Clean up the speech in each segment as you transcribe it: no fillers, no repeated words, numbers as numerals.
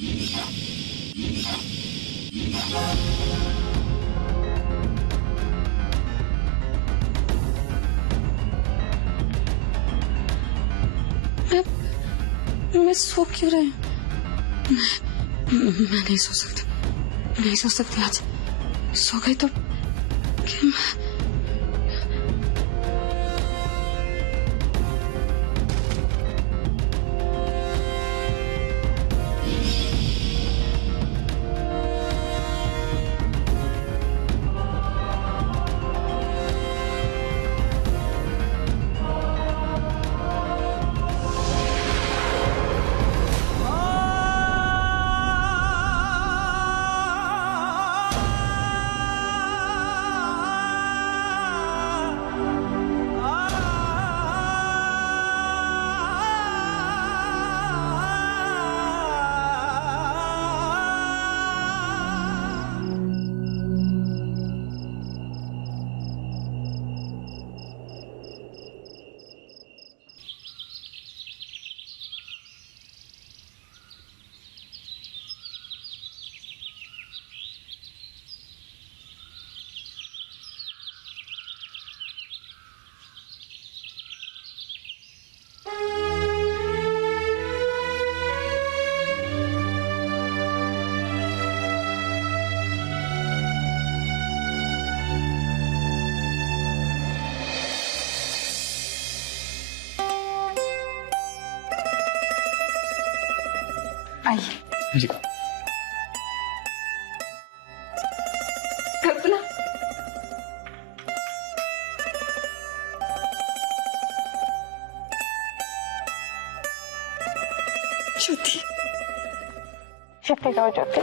मैं सो क्यों रही हूँ? मैं नहीं सो सकती, नहीं सो सकती आज। सो गई तो क्या आइए जी। कल्पना, ज्योति, शिफ्ट जाओ ज्योति।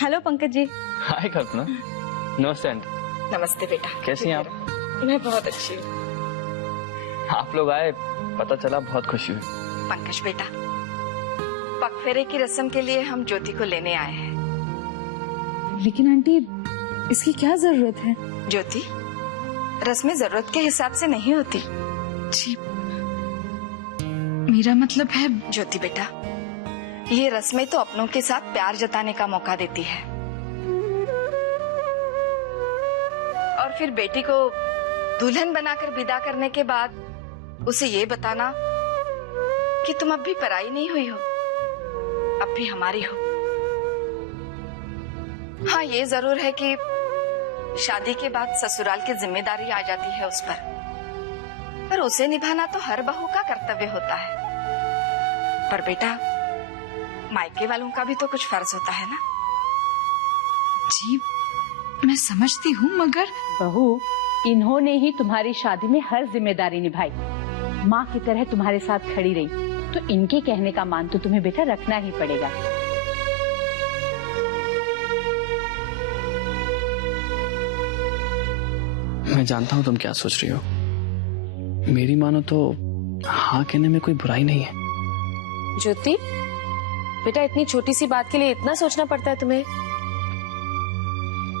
हेलो पंकज जी। हाय कल्पना। नमस्ते आंटी। नमस्ते बेटा। कैसी हैं आप? मैं बहुत अच्छी हूँ। आप लोग आए, पता चला, बहुत खुशी हुई। पंकज बेटा, पगफेरे की रस्म के लिए हम ज्योति को लेने आए हैं। लेकिन आंटी, इसकी क्या जरूरत है? ज्योति, रस्में जरूरत के हिसाब से नहीं होती। जी, मेरा मतलब है। ज्योति बेटा, ये रस्में तो अपनों के साथ प्यार जताने का मौका देती है, और फिर बेटी को दुल्हन बनाकर विदा करने के बाद उसे ये बताना कि तुम अब भी पराई नहीं हुई हो, अब भी हमारी हो। हाँ, ये जरूर है कि शादी के बाद ससुराल की जिम्मेदारी आ जाती है उस पर उसे निभाना तो हर बहू का कर्तव्य होता है। पर बेटा, मायके वालों का भी तो कुछ फर्ज होता है ना। जी, मैं समझती हूँ, मगर बहू, इन्होंने ही तुम्हारी शादी में हर जिम्मेदारी निभाई, माँ की तरह तुम्हारे साथ खड़ी रही, तो इनके कहने का मान तो तुम्हें बेटा रखना ही पड़ेगा। मैं जानता हूँ तुम क्या सोच रही हो। मेरी मानो तो हाँ कहने में कोई बुराई नहीं है। ज्योति बेटा, इतनी छोटी सी बात के लिए इतना सोचना पड़ता है तुम्हें?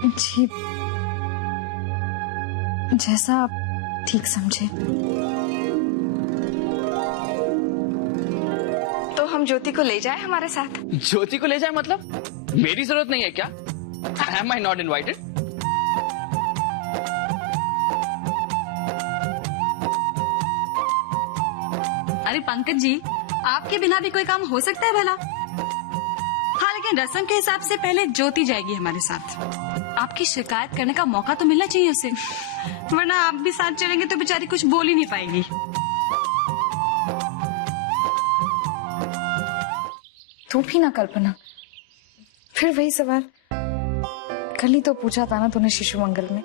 जी, जैसा आप ठीक समझे। तो हम ज्योति को ले जाएं हमारे साथ? ज्योति को ले जाए मतलब? मेरी जरूरत नहीं है क्या? Am I not invited? अरे पंकज जी, आपके बिना भी कोई काम हो सकता है भला? हाँ, लेकिन रस्म के हिसाब से पहले ज्योति जाएगी हमारे साथ। आपकी शिकायत करने का मौका तो मिलना चाहिए उसे, वरना आप भी साथ चलेंगे तो बेचारी कुछ बोल ही नहीं पाएगी। तू भी ना कल्पना, फिर वही सवाल। कल ही तो पूछा था ना तूने शिशु मंगल में।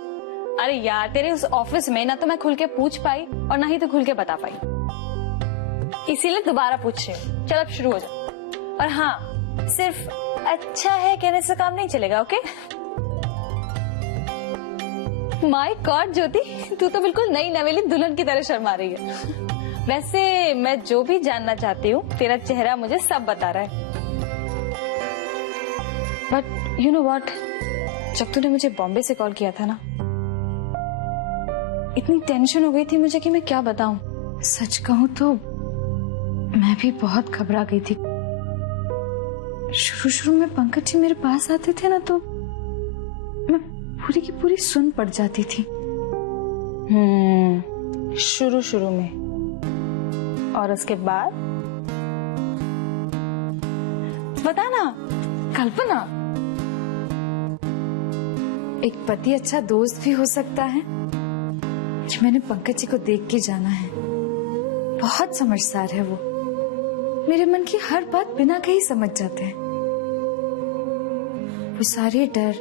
अरे यार, तेरे उस ऑफिस में ना तो मैं खुल के पूछ पाई और ना ही तो खुल के बता पाई, इसीलिए दोबारा पूछ रही हूँ। चल अब शुरू हो जा। और हाँ, सिर्फ अच्छा है कहने से काम नहीं चलेगा, ओके? माय गॉड ज्योति, तू तो बिल्कुल नई नवेली दुल्हन की तरह शर्मा रही है। वैसे मैं जो भी जानना चाहती हूँ तेरा चेहरा मुझे सब बता रहा है। बट यू नो व्हाट, जब तूने मुझे बॉम्बे से कॉल किया था ना, इतनी टेंशन हो गई थी मुझे कि मैं क्या बताऊं। सच कहूं तो मैं भी बहुत घबरा गई थी। शुरू में पंकज जी मेरे पास आते थे ना तो मैं पूरी की पूरी सुन पड़ जाती थी। शुरू में, और उसके बाद बता ना। कल्पना, एक पति अच्छा दोस्त भी हो सकता है। कि मैंने पंकज जी को देख के जाना है, बहुत समझदार है वो। मेरे मन की हर बात बिना कहीं समझ जाते हैं। वो सारे डर,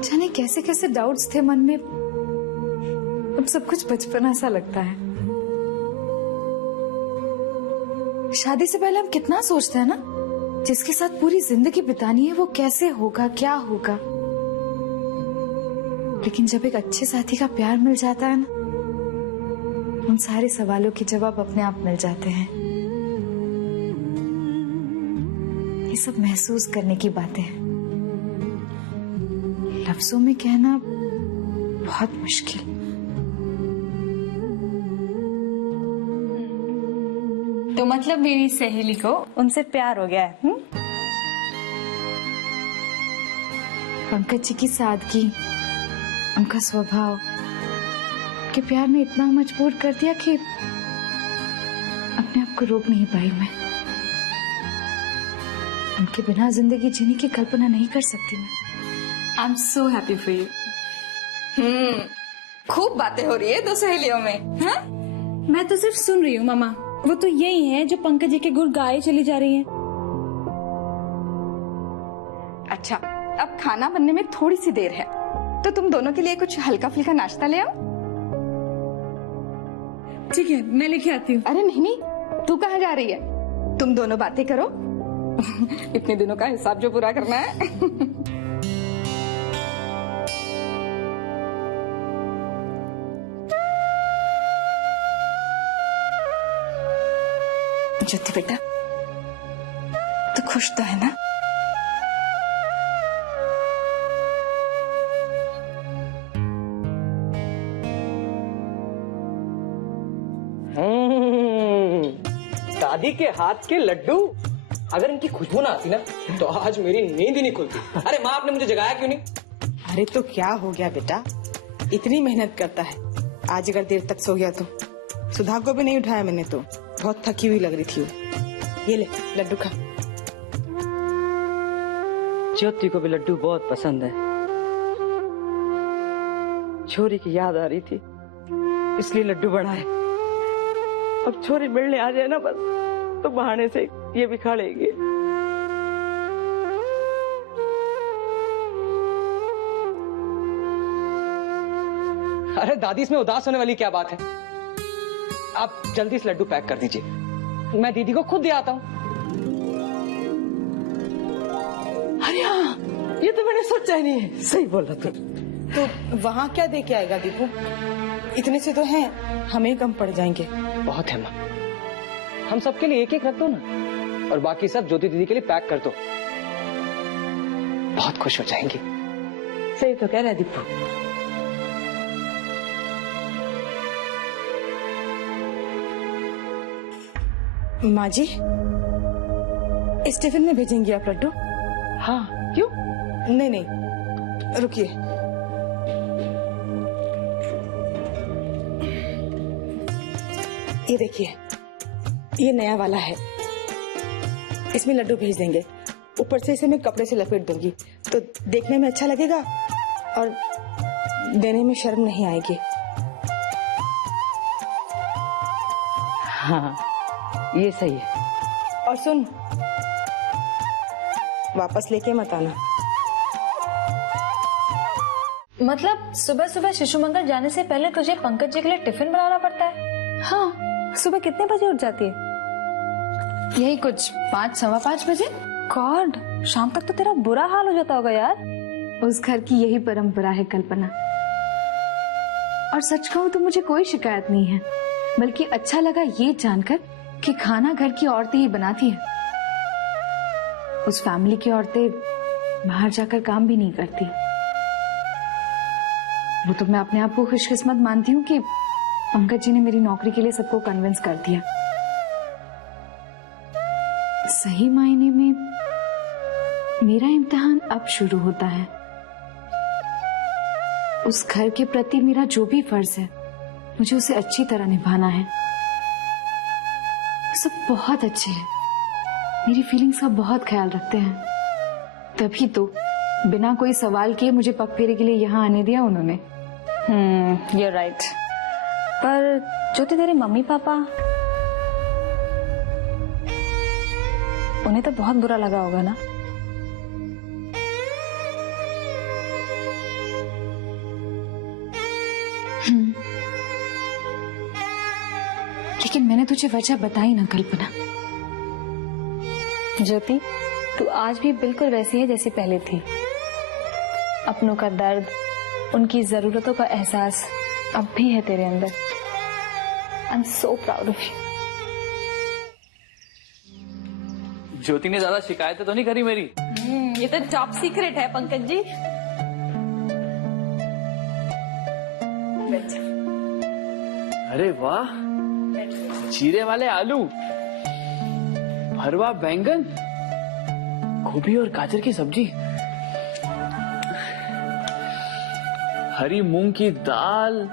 जाने कैसे कैसे डाउट्स थे मन में, अब सब कुछ बचपना सा लगता है। शादी से पहले हम कितना सोचते हैं ना, जिसके साथ पूरी जिंदगी बितानी है वो कैसे होगा, क्या होगा। लेकिन जब एक अच्छे साथी का प्यार मिल जाता है ना, उन सारे सवालों के जवाब अपने आप मिल जाते हैं। ये सब महसूस करने की बातें हैं, लफ्जों में कहना बहुत मुश्किल। तो मतलब मेरी सहेली को उनसे प्यार हो गया है? पंकज जी की सादगी, उनका स्वभाव के प्यार ने इतना मजबूर कर दिया कि अपने आप को रोक नहीं पाई मैं। उनके बिना जिंदगी जीने की कल्पना नहीं कर सकती मैं। आई am so happy for you. खूब बातें हो रही है दो सहेलियों में। हाँ? मैं तो सिर्फ सुन रही हूँ मामा। वो तो यही है जो पंकज जी के गुण गाए चली जा रही है। अच्छा, अब खाना बनने में थोड़ी सी देर है, तो तुम दोनों के लिए कुछ हल्का फुल्का नाश्ता ले आओ। ठीक है, मैं लेके आती हूँ। अरे नहीं, तू कहाँ जा रही है? तुम दोनों बातें करो। इतने दिनों का हिसाब जो पूरा करना है। ज्योति बेटा, तू खुश तो है ना? दादी के हाथ के लड्डू, अगर इनकी खुशबू ना आती ना तो आज मेरी नींद ही नहीं खुलती। अरे माँ, आपने मुझे जगाया क्यों नहीं? अरे तो क्या हो गया बेटा, इतनी मेहनत करता है, आज अगर देर तक सो गया तो। सुधा को भी नहीं उठाया मैंने तो, बहुत थकी हुई लग रही थी वो। ये ले लड्डू खा। ज्योति को भी लड्डू बहुत पसंद है। छोरी की याद आ रही थी इसलिए लड्डू बनाए। अब छोरी मिलने आ जाए ना बस, तो बहाने से ये भी खा लेंगे। अरे दादी, इसमें उदास होने वाली क्या बात है? आप जल्दी से लड्डू पैक कर दीजिए, मैं दीदी को खुद दे आता हूँ। अरे हाँ, ये तो मैंने सोचा ही नहीं है। सही बोल रहा तू। तो वहाँ क्या दे के आएगा दीपू? इतने से तो हैं, हमें कम पड़ जाएंगे। बहुत है माँ, हम सबके लिए एक एक रख दो ना, और बाकी सब ज्योति दीदी के लिए पैक कर दो। बहुत खुश हो जाएंगी। सही तो कह रहा है दीपू। माँ जी, इस टिफिन में भेजेंगी आप लड्डू? हाँ, क्यों? नहीं नहीं, रुकिए। ये देखिए, ये नया वाला है, इसमें लड्डू भेज देंगे। ऊपर से इसे मैं कपड़े से लपेट दूंगी तो देखने में अच्छा लगेगा और देने में शर्म नहीं आएगी। हाँ, ये सही है। और सुन, वापस लेके मत आना। मतलब सुबह सुबह शिशु मंगल जाने से पहले तुझे पंकज जी के लिए टिफिन बनाना पड़ता है? हाँ, सुबह कितने बजे उठ जाती है? यही कुछ 5 सवा 5 बजे। गॉड, शाम तक तो तेरा बुरा हाल हो जाता होगा यार। उस घर की यही परंपरा है कल्पना। और सच कहूं तो मुझे कोई शिकायत नहीं है, बल्कि अच्छा लगा ये जानकर कि खाना घर की औरतें ही बनाती हैं। उस फैमिली की औरतें बाहर जाकर काम भी नहीं करती। वो तो मैं अपने आप को खुशकिस्मत मानती हूँ कि पंकज जी ने मेरी नौकरी के लिए सबको कन्विंस कर दिया। सही मायने में मेरा इम्तिहान अब शुरू होता है। उस घर के प्रति मेरा जो भी फर्ज है मुझे उसे अच्छी तरह निभाना है। सब बहुत अच्छे हैं, मेरी फीलिंग्स का बहुत ख्याल रखते हैं। तभी तो बिना कोई सवाल किए मुझे पग फेरे के लिए यहाँ आने दिया उन्होंने। you're right। पर ज्योति तेरे मम्मी पापा, उन्हें तो बहुत बुरा लगा होगा ना? लेकिन मैंने तुझे वजह बताई ना कल्पना। ज्योति, तू आज भी बिल्कुल वैसी है जैसी पहले थी। अपनों का दर्द, उनकी जरूरतों का एहसास अब भी है तेरे अंदर। I am so proud of you. Jyoti ने ज्यादा शिकायतें तो नहीं करी मेरी? ये तो टॉप सीक्रेट है पंकज जी। अरे वाह, जीरे वाले आलू, भरवा बैंगन, गोभी और गाजर की सब्जी, हरी मूंग की दाल,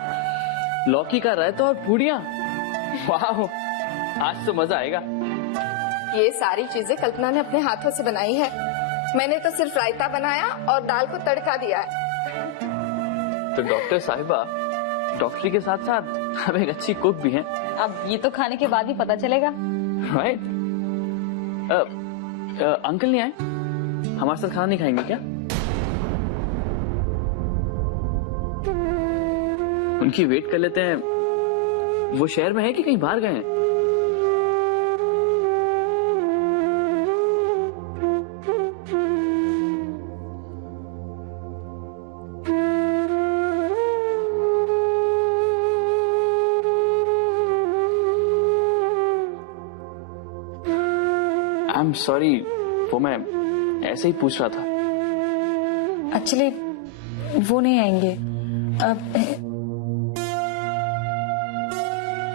लौकी का रायता और पूड़ियाँ। वाह, आज तो मजा आएगा। ये सारी चीजें कल्पना ने अपने हाथों से बनाई है। मैंने तो सिर्फ रायता बनाया और दाल को तड़का दिया है। तो डॉक्टर साहिबा डॉक्टरी के साथ साथ हम एक अच्छी कुक भी हैं। अब ये तो खाने के बाद ही पता चलेगा। राइट। अंकल नहीं आए? हमारे साथ खाना नहीं खाएंगे क्या? उनकी वेट कर लेते हैं। वो शहर में है कि कहीं बाहर गए हैं? आई एम सॉरी, वो मैं ऐसे ही पूछ रहा था। एक्चुअली वो नहीं आएंगे।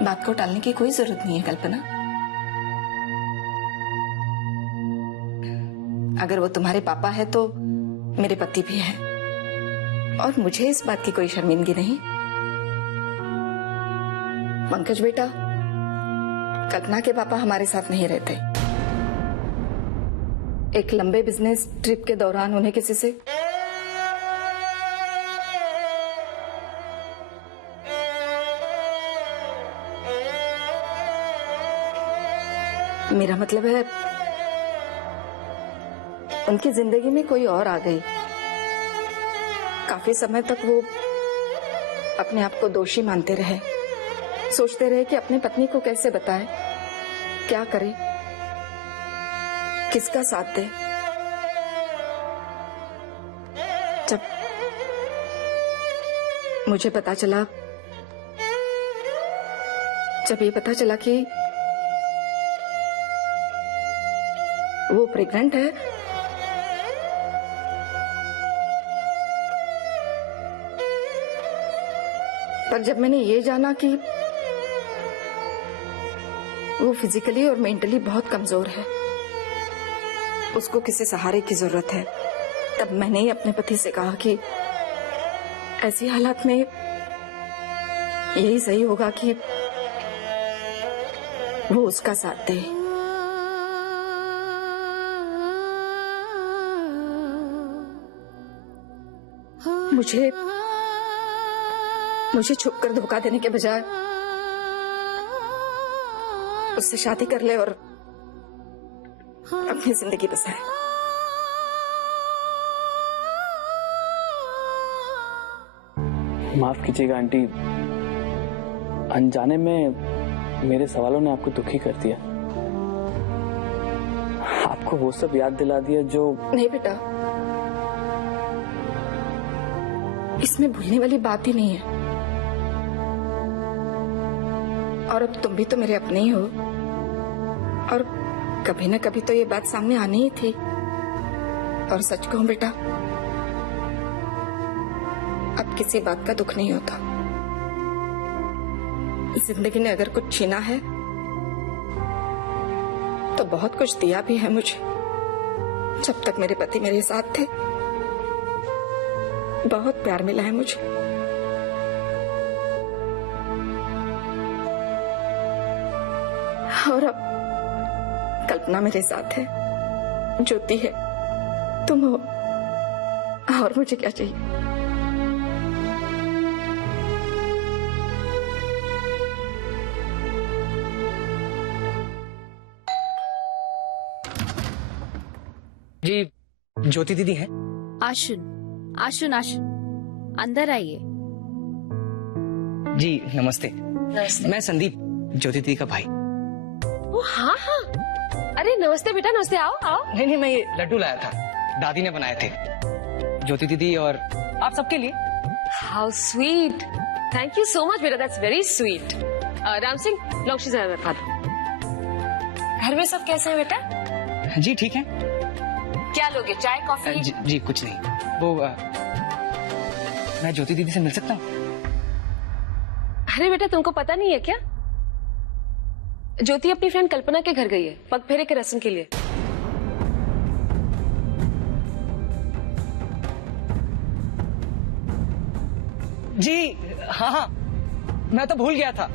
बात को टालने की कोई जरूरत नहीं है कल्पना। अगर वो तुम्हारे पापा है तो मेरे पति भी है, और मुझे इस बात की कोई शर्मिंदगी नहीं। पंकज बेटा, कल्पना के पापा हमारे साथ नहीं रहते। एक लंबे बिजनेस ट्रिप के दौरान उन्हें किसी से मेरा मतलब है उनकी जिंदगी में कोई और आ गई। काफी समय तक वो अपने आप को दोषी मानते रहे, सोचते रहे कि अपनी पत्नी को कैसे बताए, क्या करे, किसका साथ दे। जब मुझे पता चला, जब ये पता चला कि वो प्रेग्नेंट है, पर जब मैंने ये जाना कि वो फिजिकली और मेंटली बहुत कमजोर है, उसको किसी सहारे की जरूरत है, तब मैंने ही अपने पति से कहा कि ऐसी हालात में यही सही होगा कि वो उसका साथ दे। मुझे छुपकर धोखा देने के बजाय उससे शादी कर ले और अपनी जिंदगी बसाए। माफ कीजिएगा आंटी, अनजाने में मेरे सवालों ने आपको दुखी कर दिया, आपको वो सब याद दिला दिया जो। नहीं बेटा, इसमें भूलने वाली बात ही नहीं है। और अब तुम भी तो मेरे अपने ही हो, और कभी ना कभी तो ये बात सामने आनी ही थी। और सच कहूं बेटा, अब किसी बात का दुख नहीं होता। जिंदगी ने अगर कुछ छीना है तो बहुत कुछ दिया भी है मुझे। जब तक मेरे पति मेरे साथ थे बहुत प्यार मिला है मुझे। और अब कल्पना मेरे साथ है, ज्योति है, तुम हो, और मुझे क्या चाहिए। जी ज्योति दीदी हैं? आशुन आशुन आशुन, अंदर आइए। जी नमस्ते। मैं संदीप, ज्योति दीदी का भाई। ओ हाँ हाँ, अरे नमस्ते बेटा, नमस्ते, आओ आओ। नहीं, मैं ये लड्डू लाया था, दादी ने बनाए थे, ज्योति दीदी और आप सबके लिए। How sweet, thank you so much बेटा, that's very sweet. Ram Singh, लौकी जरा खा दो। घर में सब कैसे हैं बेटा? जी ठीक है। क्या लोगे, चाय कॉफी? जी कुछ नहीं। वो मैं ज्योति दीदी से मिल सकता हूँ? अरे बेटा तुमको पता नहीं है क्या, ज्योति अपनी फ्रेंड कल्पना के घर गई है पग फेरे के रस्म के लिए। जी हाँ, मैं तो भूल गया था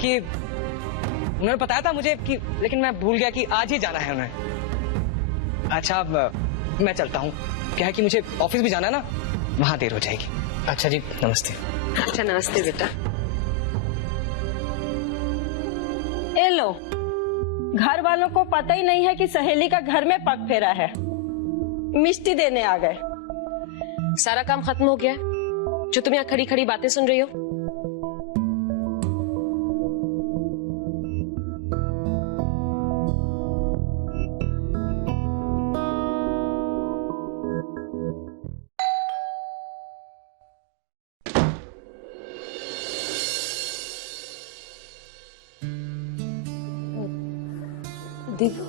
कि उन्होंने बताया था मुझे कि, लेकिन मैं भूल गया कि आज ही जाना है उन्हें। अच्छा अब मैं चलता हूँ, क्या है कि मुझे ऑफिस भी जाना है ना, वहां देर हो जाएगी। अच्छा जी नमस्ते। अच्छा नमस्ते बेटा। ए लो, घर वालों को पता ही नहीं है कि सहेली का घर में पग फेरा है, मिष्टी देने आ गए। सारा काम खत्म हो गया जो तुम यहाँ खड़ी खड़ी बातें सुन रही हो? दीपू,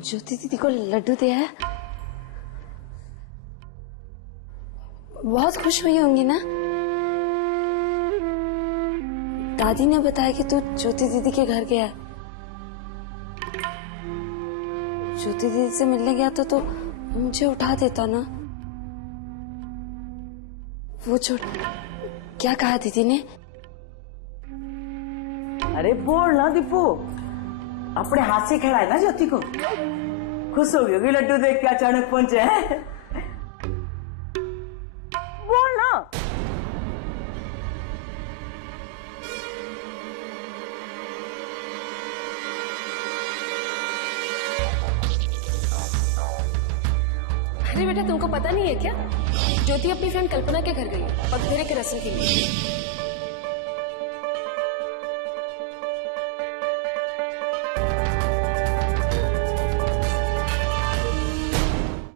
ज्योति दीदी को लड्डू दिया है, बहुत खुश हुई होंगी ना? दादी ने बताया कि तू ज्योति दीदी के घर गया। ज्योति दीदी से मिलने गया तो मुझे उठा देता ना। वो छोड़, क्या कहा दीदी ने? अरे बोल ना दीपू, अपने हाथ से खिलाए ना ज्योति को, खुश हो गई लड्डू देख के अचानक पहुंचे हैं। बोल ना। अरे बेटा तुमको पता नहीं है क्या, ज्योति अपनी फ्रेंड कल्पना के घर गई है पग फेरे के रस्म के लिए।